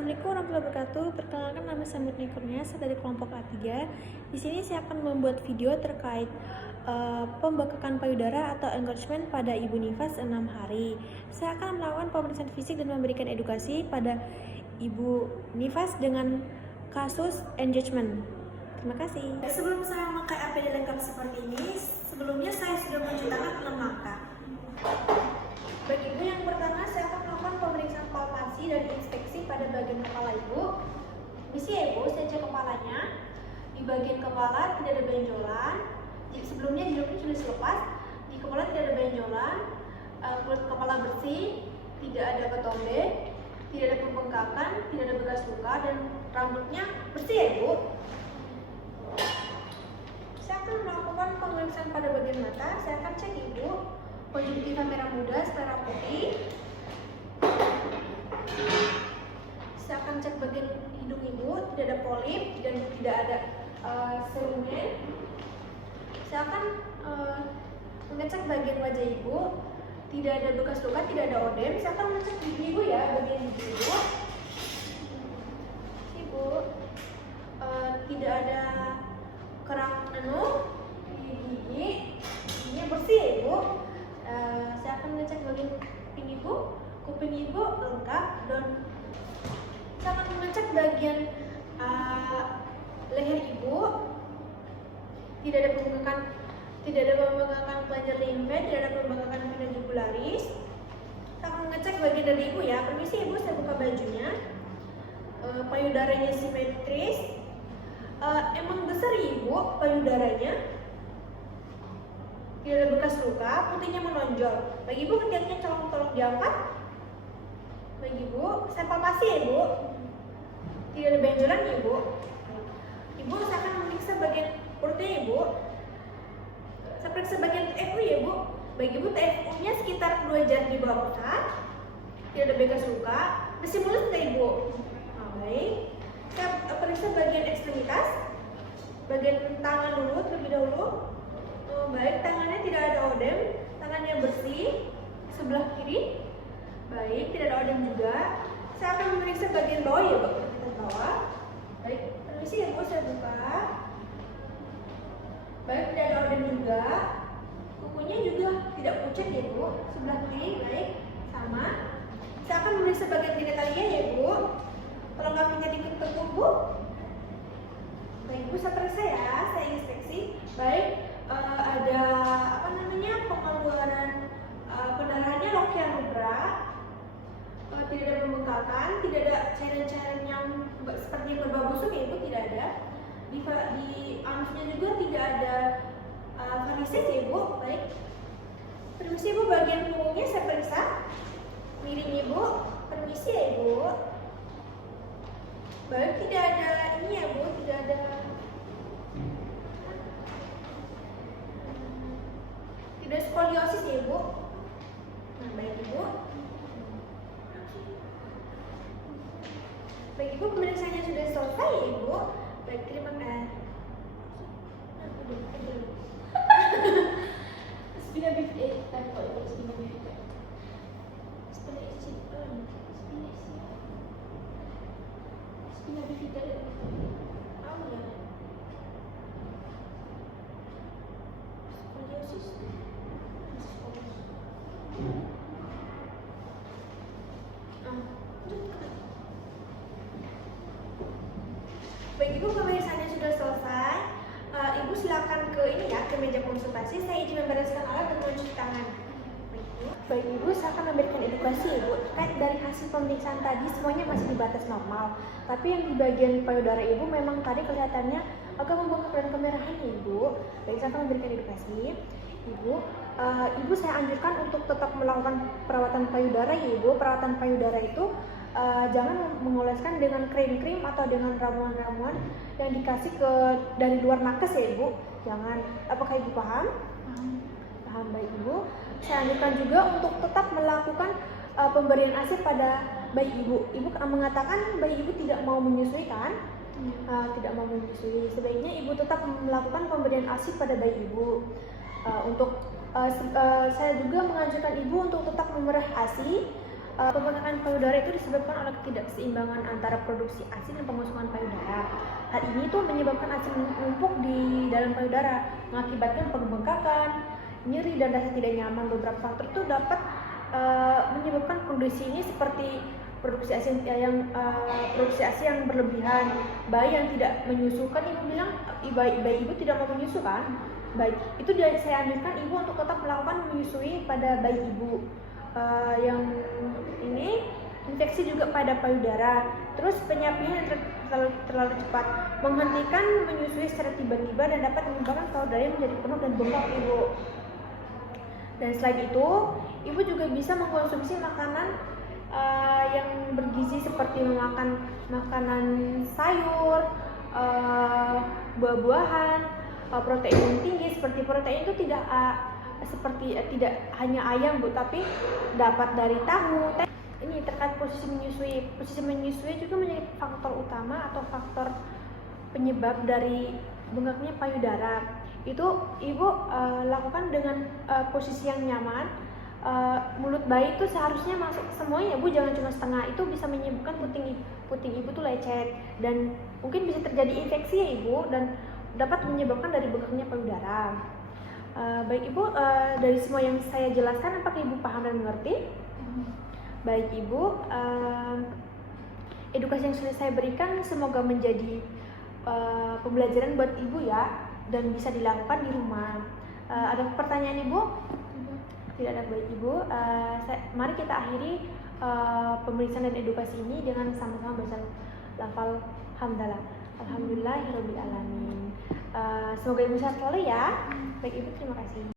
Assalamualaikum warahmatullahi wabarakatuh. Perkenalkan, nama saya Murni Kurniasa dari kelompok A3. Di sini saya akan membuat video terkait pembekakan payudara atau engagement pada ibu nifas 6 hari. Saya akan melakukan pemeriksaan fisik dan memberikan edukasi pada ibu nifas dengan kasus engagement. Terima kasih. Sebelum saya memakai APD lengkap seperti ini, sebelumnya saya sudah mencuci tangan 6 langkah. Bagi ibu yang pertama, saya akan melakukan pemeriksaan palpasi dan inspeksi pada bagian kepala ibu. Misi ya ibu, saya cek kepalanya. Di bagian kepala tidak ada benjolan. Sebelumnya hidungnya sudah selepas. Di kepala tidak ada benjolan. Kulit kepala bersih, tidak ada ketombe, tidak ada pembengkakan, tidak ada bekas luka, dan rambutnya bersih ya ibu. Saya akan melakukan pemeriksaan pada bagian mata. Saya akan cek ibu konjungtiva merah muda setara putih. Saya akan cek bagian hidung ibu, tidak ada polip dan tidak ada serumen. Saya akan mengecek bagian wajah ibu, tidak ada bekas luka, tidak ada odem. Saya akan mengecek gigi ibu ya, bagian gigi ibu. Ibu tidak ada kerak di gigi, giginya bersih ya ibu. Saya akan mengecek bagian kuping ibu lengkap, dan saya akan mengecek bagian leher ibu, tidak ada pembengkakan kelenjar limfe, tidak ada pembengkakan vena jugularis. Saya akan mengecek bagian dari ibu ya. Permisi ibu, saya buka bajunya. Payudaranya simetris. Emang besar ibu payudaranya, tidak ada bekas luka, putihnya menonjol. Bagi ibu ketiaknya tolong diangkat. Bagi ibu, saya palpasi ya ibu, tidak ada benjolan ya ibu. Ibu, saya akan memeriksa bagian perutnya ya ibu. Saya periksa bagian TFU ya ibu. Bagi ibu, TFU nya sekitar 2 jari di bawah pusat, tidak ada bekas luka. Bersih mulut nggak ibu? Baik. Saya periksa bagian ekstremitas, bagian tangan dulu terlebih dahulu. Baik, tangannya tidak ada odem, tangannya bersih, sebelah kiri. Baik, tidak ada odem juga. Saya akan memeriksa bagian bawah ya, bagian bawah. Baik, permisi ya Bu, saya buka. Baik, tidak ada odem juga. Kukunya juga tidak pucat ya Bu, sebelah kiri. Baik, sama. Saya akan memeriksa bagian genitalia ya Bu. Kalau kakinya diketuk Bu. Baik Bu, saya periksa ya, saya inspeksi. Baik. Ada pengeluaran pendarahannya Lochia rubra, tidak ada pembengkakan, tidak ada cairan-cairan yang seperti berbau busuk ya ibu, tidak ada. Di anusnya juga tidak ada varises ya ibu. Baik, permisi ibu, bagian punggungnya saya periksa, miring ibu, permisi ya ibu. Baik, tidak ada ini ya bu, tidak ada skoliosis ya ibu. Nah, baik ibu. Baik ibu, pemeriksaannya sudah selesai ya ibu. Baik, terima kasih. Spina bifida tadi kok ibu, spina bifida. Spina bifida. Oh ya. Skoliosis. Baik ibu, pemeriksaannya sudah selesai. Ibu silakan ke meja konsultasi. Saya izin membereskan alat dan mencuci tangan. Baik ibu, saya akan memberikan edukasi ibu terkait dari hasil pemeriksaan tadi, semuanya masih di batas normal. Tapi yang di bagian payudara ibu memang tadi kelihatannya agak membengkak dan kemerahan ya ibu. Baik, saya akan memberikan edukasi. Ibu saya anjurkan untuk tetap melakukan perawatan payudara ya ibu. Perawatan payudara itu jangan mengoleskan dengan krim-krim atau dengan ramuan-ramuan yang dikasih dari luar nakes ya ibu. Jangan. Apakah ibu paham? Paham. Baik ibu. Saya anjurkan juga untuk tetap melakukan pemberian ASI pada bayi ibu. Ibu mengatakan bayi ibu tidak mau menyusui kan? Tidak mau menyusui. Sebaiknya ibu tetap melakukan pemberian ASI pada bayi ibu. Saya juga menganjurkan ibu untuk tetap memerah ASI Pembengkakan payudara itu disebabkan oleh ketidakseimbangan antara produksi ASI dan pengosongan payudara. Hal ini tuh menyebabkan ASI menumpuk di dalam payudara, mengakibatkan pembengkakan, nyeri dan rasa tidak nyaman. Beberapa faktor itu dapat menyebabkan produksi ini seperti produksi ASI yang berlebihan, bayi yang tidak menyusu. Kan ibu bilang bayi ibu tidak mau menyusu kan? Baik, itu saya anjurkan ibu untuk tetap melakukan menyusui pada bayi ibu. Yang ini infeksi juga pada payudara, terus penyapian yang terlalu cepat, menghentikan menyusui secara tiba-tiba dan dapat menyebabkan payudara menjadi penuh dan bengkak ibu. Dan selain itu, ibu juga bisa mengkonsumsi makanan yang bergizi seperti memakan makanan sayur, buah-buahan, protein yang tinggi. Seperti protein itu tidak hanya ayam Bu, tapi dapat dari tahu. Ini terkait posisi menyusui. Posisi menyusui juga menjadi faktor utama atau faktor penyebab dari bengkaknya payudara. Itu ibu lakukan dengan posisi yang nyaman. Mulut bayi itu seharusnya masuk semuanya Bu, jangan cuma setengah. Itu bisa menyebabkan puting ibu tuh lecet dan mungkin bisa terjadi infeksi ya Ibu, dan dapat menyebabkan dari bengkaknya payudara. Baik Ibu, dari semua yang saya jelaskan apakah Ibu paham dan mengerti? Baik Ibu, edukasi yang sudah saya berikan semoga menjadi pembelajaran buat Ibu ya, dan bisa dilakukan di rumah. Ada pertanyaan Ibu? Tidak ada. Baik Ibu, mari kita akhiri pemeriksaan dan edukasi ini dengan sama-sama baca lafal hamdalah. Alhamdulillahirabbil alamin. Semoga Ibu sehat selalu ya. Baik Ibu, terima kasih.